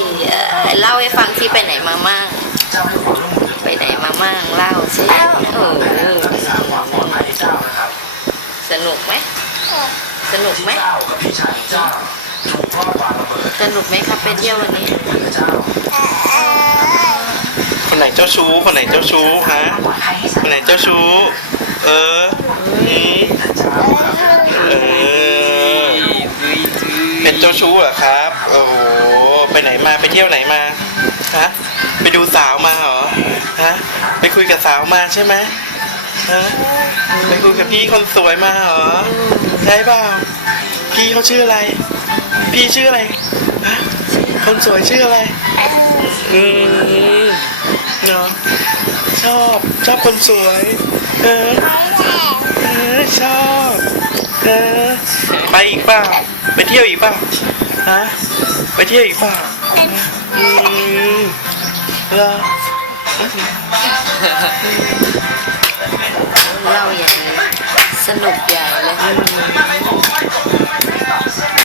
เอ้ยเล่าให้ฟังที่ไปไหนมามั่งไปไหนมามั่งเล่าสิโอ้สนุกไหมสนุกไหมสนุกไหมครับไปเที่ยววันนี้คนไหนเจ้าชู้คนไหนเจ้าชู้ฮะคนไหนเจ้าชู้เออเออเป็นเจ้าชู้เหรอครับ โอ้ ไหนมาไปเที่ยวไหนมาฮะไปดูสาวมาเหรอฮะไปคุยกับสาวมาใช่ไหมฮะไปคุยกับพี่คนสวยมาเหรอใช่เปล่าพี่เขาชื่ออะไร พี่ชื่ออะไรฮะคนสวยชื่ออะไร อืมเนาะชอบชอบคนสวย เออเออชอบเออไปอีกเปล่าไปเที่ยวอีกเปล่าฮะไปเที่ยวอีกเปล่า เล่าอย่างนี้สนุกใหญ่เลย